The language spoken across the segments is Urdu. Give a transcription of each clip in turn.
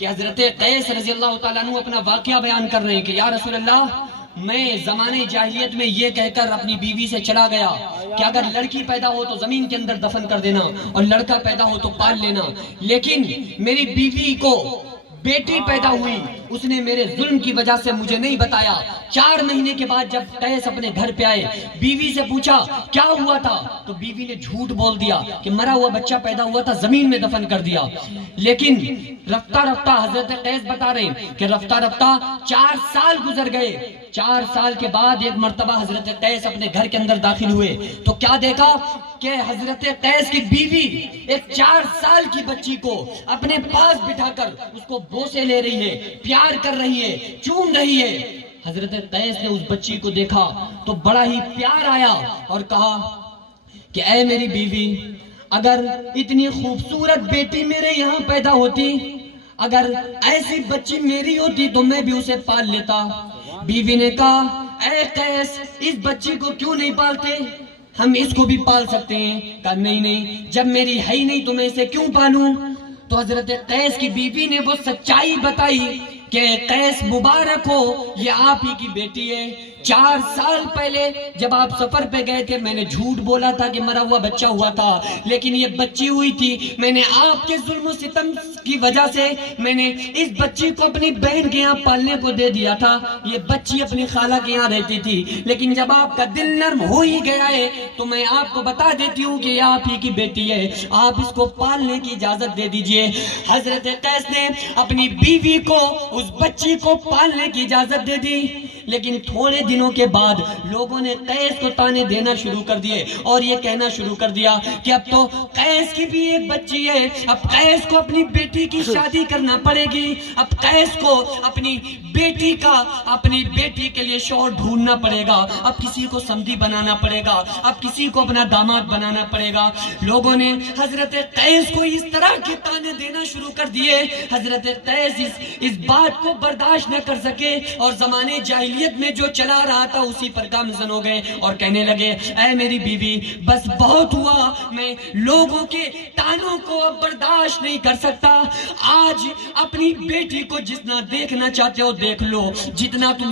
کہ حضرت قیس رضی اللہ تعالیٰ عنہ اپنا واقعہ بیان کر رہے ہیں کہ یا رسول اللہ، میں زمانے جاہلیت میں یہ کہہ کر اپنی بیوی سے چلا گیا کہ اگر لڑکی پیدا ہو تو زمین کے اندر دفن کر دینا اور لڑکا پیدا ہو تو پال لینا، لیکن میری بیوی کو بیٹی پیدا ہوئی، اس نے میرے ظلم کی وجہ سے مجھے نہیں بتایا۔ 4 مہینے کے بعد جب قیس اپنے گھر پہ آئے، بیوی سے پوچھا کیا ہوا تھا، تو بیوی نے جھوٹ بول دیا کہ مرا ہوا بچہ پیدا ہوا تھا، زمین میں دفن کر دیا۔ لیکن رفتہ رفتہ حضرت قیس بتا رہے ہیں کہ رفتہ رفتہ 4 سال گزر گئے۔ 4 سال کے بعد ایک مرتبہ حضرت قیس اپنے گھر کے اندر داخل ہوئے تو کیا دیکھا کہ حضرت قیس کی بیوی ایک 4 سال کی بچی کو اپنے پاس بٹھا کر اس کو بوسے لے رہی ہے، پیار کر رہی ہے، چوم رہی ہے۔ حضرت قیس نے اس بچی کو دیکھا تو بڑا ہی پیار آیا اور کہا کہ اے میری بیوی، اگر اتنی خوبصورت بیٹی میرے یہاں پیدا ہوتی، اگر ایسی بچی میری ہوتی تو میں بھی اسے پال لیتا۔ بیوی نے کہا اے قیس، اس بچی کو کیوں نہیں پالتے، ہم اس کو بھی پال سکتے ہیں۔ کہا نہیں، جب میری ہے ہی نہیں تو میں اسے کیوں پالوں۔ تو حضرت قیس کی بیوی نے وہ سچائی بتائی کہ قیس مبارک ہو، یہ آپ ہی کی بیٹی ہے۔ 4 سال پہلے جب آپ سفر پہ گئے تھے، میں نے جھوٹ بولا تھا کہ مرا ہوا بچہ ہوا تھا، لیکن یہ بچی ہوئی تھی۔ میں نے آپ کے ظلم و ستم کی وجہ سے میں نے اس بچی کو اپنی بہن کے یہاں پالنے کو دے دیا تھا۔ یہ بچی اپنی خالہ کے یہاں رہتی تھی، لیکن جب آپ کا دل نرم ہو ہی گیا ہے تو میں آپ کو بتا دیتی ہوں کہ یہ آپ ہی کی بیٹی ہے، آپ اس کو پالنے کی اجازت دے دیجئے۔ حضرت قیس نے اپنی بیوی کو، اس بچی کو پالنے کی اجازت دے دی، لیکن تھوڑے دنوں کے بعد لوگوں نے قیس کو تانے دینا شروع کر دیے اور یہ کہنا شروع کر دیا کہ اب تو قیس کی بھی ایک بچی ہے، اب قیس کو اپنی بیٹی کی شادی کرنا پڑے گی، اب قیس کو اپنی بیٹی کے لیے شوہر ڈھونڈنا پڑے گا، اب کسی کو سمدھی بنانا پڑے گا، اب کسی کو اپنا داماد بنانا پڑے گا۔ لوگوں نے حضرت قیس کو اس طرح کے تانے دینا شروع کر دیے۔ حضرت قیس اس بات کو برداشت نہ کر سکے اور زمانے جاہلیت میں جو چلا رہا تھا اسی پر گامزن ہو گئے اور کہنے لگے اے میری بیوی، بس بہت ہوا، میں لوگوں کے تانوں کو اب برداشت نہیں کر سکتا۔ آج اپنی بیٹی کو جتنا دیکھنا چاہتے ہو دیکھ لو، جتنا تم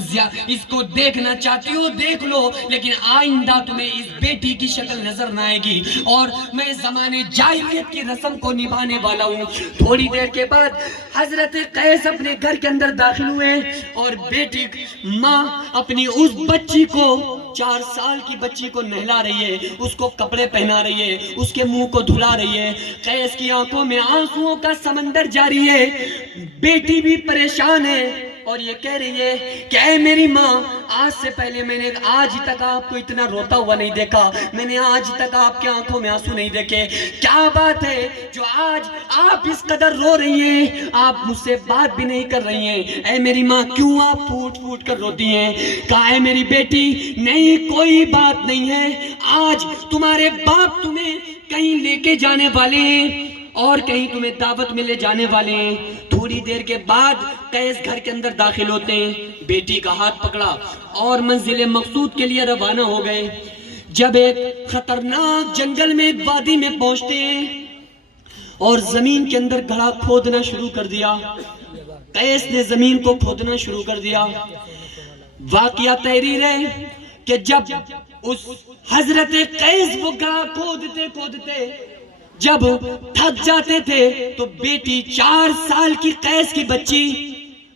اس کو دیکھنا چاہتے ہو دیکھ لو، لیکن آئندہ تمہیں اس بیٹی کی شکل نظر نہ آئے گی، اور میں زمانے جاہلیت کی رسم کو نبھانے والا ہوں۔ تھوڑی دیر کے بعد حضرت قیس اپنے گھر کے اندر داخل ہوئے اور بیٹی ماں اپنی اس بچی کو، 4 سال کی بچی کو نہلا رہی ہے، اس کو کپڑے پہنا رہی ہے، اس کے منہ کو دھلا رہی ہے۔ قیس کی آنکھوں میں آنسوؤں کا سمندر جاری ہے، بیٹی بھی پریشان ہے اور یہ کہہ رہی ہے کہ اے میری ماں، آج سے پہلے میں نے آج تک آپ کو اتنا روتا ہوا نہیں دیکھا، میں نے آج تک آپ کے آنکھوں میں آنسو نہیں دیکھے، کیا بات ہے جو آج آپ اس قدر رو رہی ہیں، آپ مجھ سے بات بھی نہیں کر رہی ہیں، اے میری ماں کیوں آپ پھوٹ پھوٹ کر روتی ہیں؟ کہا اے میری بیٹی، نہیں کوئی بات نہیں ہے، آج تمہارے باپ تمہیں کہیں لے کے جانے والے ہیں اور کہیں تمہیں دعوت میں لے جانے والے ہیں۔ تھوڑی دیر کے بعد قیس گھر کے اندر داخل ہوتے ہیں، بیٹی کا ہاتھ پکڑا اور منزل مقصود کے لیے روانہ ہو گئے۔ جب ایک خطرناک جنگل میں ایک وادی میں پہنچتے ہیں اور زمین کے اندر گڑھا کھودنا شروع کر دیا، قیس نے زمین کو کھودنا شروع کر دیا۔ واقعہ تحریر ہے کہ جب اس حضرت قیس وہ گڑھا کھودتے جب تھک جاتے تھے تو بیٹی 4 سال کی قیس کی بچی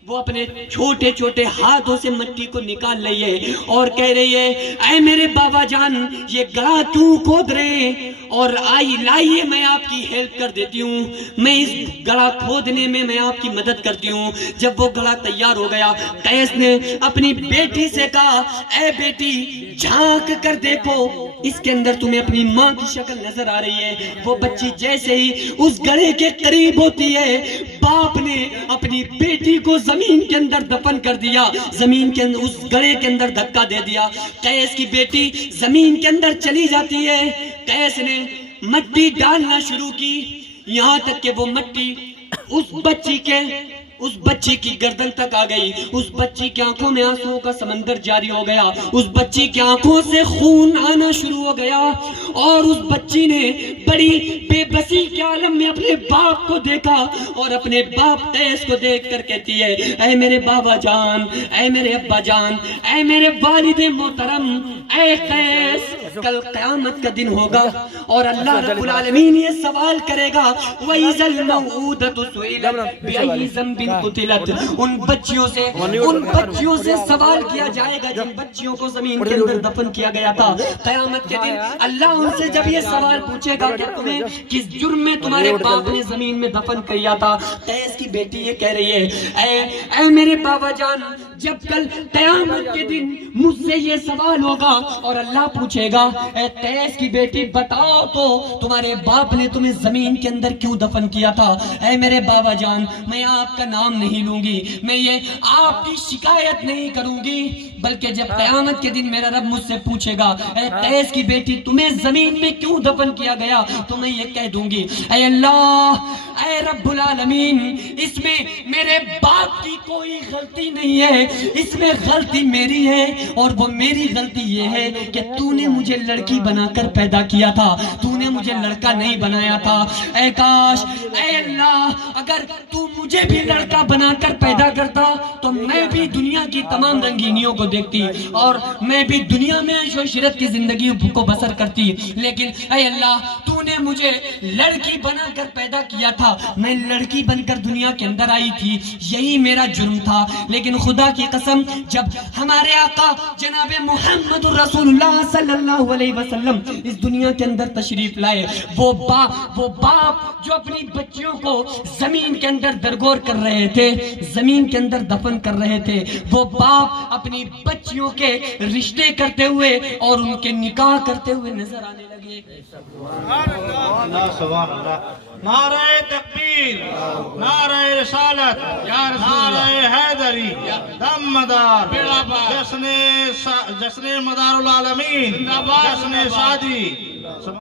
وہ اپنے چھوٹے چھوٹے ہاتھوں سے مٹی کو نکال رہی ہے اور کہہ رہی ہے اے میرے بابا جان، یہ گڑھا کیوں کھود رہے ہیں، اور لائیے میں آپ کی ہیلپ کر دیتی ہوں، میں اس گڑھا کھودنے میں آپ کی مدد کرتی ہوں۔ جب وہ گڑھا تیار ہو گیا، قیس نے اپنی بیٹی سے کہا اے بیٹی جھانک کر دیکھو، اس کے اندر تمہیں اپنی ماں کی شکل نظر آ رہی ہے۔ وہ بچی جیسے ہی اس گڑھے کے قریب ہوتی ہے، باپ نے اپنی بیٹی کو زمین کے اندر دفن کر دیا، زمین کے اندر اس گڑھے کے اندر دھکا دے دیا۔ قیس کی بیٹی زمین کے اندر چلی جاتی ہے، قیس نے مٹی ڈالنا شروع کی، یہاں تک کہ وہ مٹی اس اس بچی کی گردن تک آ گئی. اس بچی کی آنکھوں میں آنسوں کا سمندر جاری ہو گیا. اس بچی کی آنکھوں سے خون آنا شروع ہو گیا اور اس بچی نے بڑی بے بسی کے عالم میں اپنے باپ کو دیکھا اور اپنے باپ قیس کو دیکھ کر کہتی ہے اے میرے بابا جان, اے میرے ابا جان, اے میرے والد محترم, اے قیس, کل قیامت کا دن ہوگا اور اللہ رب العالمین یہ سوال کرے گا وَإِذَا الْمَوْءُودَةُ سُئِلَتْ بِأَيِّ ذَنبٍ قُتِلَتْ. ان بچیوں سے سوال کیا جائے گا جن بچیوں کو زمین کے اندر دفن کیا گیا تھا. قیامت کے دن اللہ ان سے جب یہ سوال پوچھے گا کہ تمہیں کس جرم میں تمہارے باپ نے زمین میں دفن کیا تھا, قیس کی بیٹی یہ کہہ رہی ہے اے میرے بابا جان, جب کل قیامت کے دن مجھ سے یہ سوال ہوگا اور اللہ پوچھے گا اے قیس کی بیٹی بتاؤ تو تمہارے باپ نے تمہیں زمین کے اندر کیوں دفن کیا تھا, اے میرے بابا جان میں آپ کا نام نہیں لوں گی, میں یہ آپ کی شکایت نہیں کروں گی, بلکہ جب قیامت کے دن میرا رب مجھ سے پوچھے گا اے قیس کی بیٹی تمہیں زمین میں کیوں دفن کیا گیا تو میں یہ کہہ دوں گی اے اللہ, اے رب العالمین, اس میں میرے باپ کی کوئی غلطی نہیں ہے, اس میں غلطی میری ہے اور وہ میری غلطی یہ ہے کہ تو نے مجھے لڑکی بنا کر پیدا کیا تھا, تو نے مجھے لڑکا نہیں بنایا تھا. اے کاش, اے اللہ, اگر تو مجھے بھی لڑکا بنا کر پیدا کرتا تو میں بھی دنیا کی تمام رنگینیوں کو دیکھتی اور میں بھی دنیا میں عیش و عشرت کی زندگی کو بسر کرتی, لیکن اے اللہ تو نے مجھے لڑکی بنا کر پیدا کیا تھا, میں لڑکی بن کر دنیا کے اندر آئی تھی, یہی میرا جرم تھا. لیکن خدا کی قسم جب ہمارے آقا جناب محمد رسول اللہ صلی اللہ علیہ وسلم اس دنیا کے اندر تشریف لائے, وہ باپ جو اپنی بچیوں کو زمین کے اندر درگور کر رہے تھے, زمین کے اندر دفن کر رہے تھے, وہ باپ اپنی بچیوں کے رشتے کرتے ہوئے اور ان کے نکاح کرتے ہوئے نظر آنے لگے. سبحان اللہ. نعرہ تکبیر, نعرہ رسالت, نعرہ حیدری, دم مدار, جشن مدار العالمین, جشن شادی.